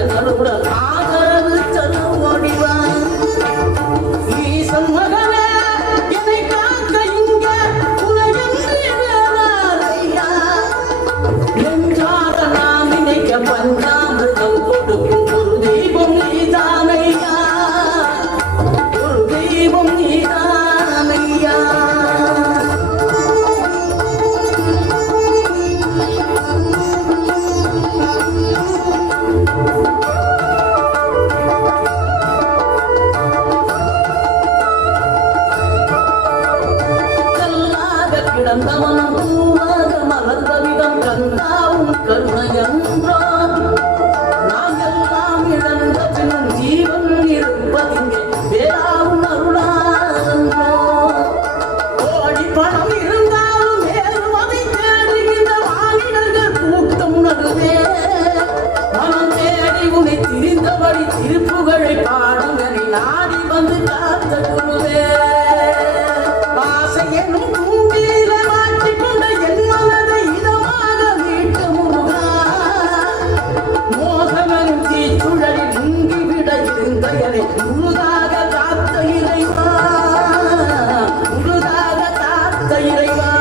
கரங்களுடன் ஆதரவு தரு ஓடிவான் ஈசன் மகனே என்னை காக்க இங்க உலகென்றி வேறாரையா என்றாக நாம் நினைக்க பஞ்சாமிர்தம் கொடுக்கும் ஒரு தெய்வம் நீதானையா ஒரு தெய்வம் நீதானையா கிடந்தவனும் பூவாக மலர்ந்த விதம் கண்டாவும் கருணையன்றோ நாம் எல்லாம் இழந்த பின்னும் ஜீவன் இருப்பதிங்கே வேறாவும் அருளாரன்றோ கோடி பணம் இருந்தாலும் மேலும் அதை தேடுகின்ற மாநிலர்கள் கூட்டம் நடுவே மனம் தேடி உன்னை திரிந்தபடி திருப்புகழை பாடும் என நாடி வந்து காத்த குருவே ஆசை என்னும் கூண்டில மாற்றிக்கொண்ட என் மனதை இதமாக மீட்டு முருகா மோகமெனும் தீச்சுழலில் முங்கிவிட இருந்த என்னை முழுதாக காத்த இறைவா முழுதாக காத்த இறைவா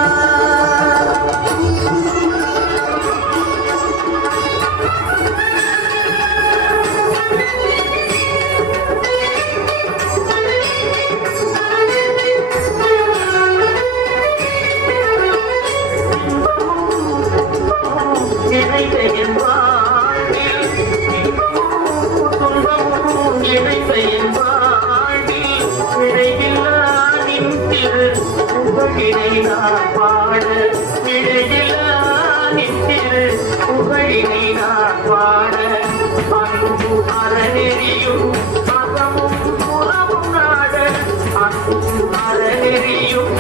அறநெறியும்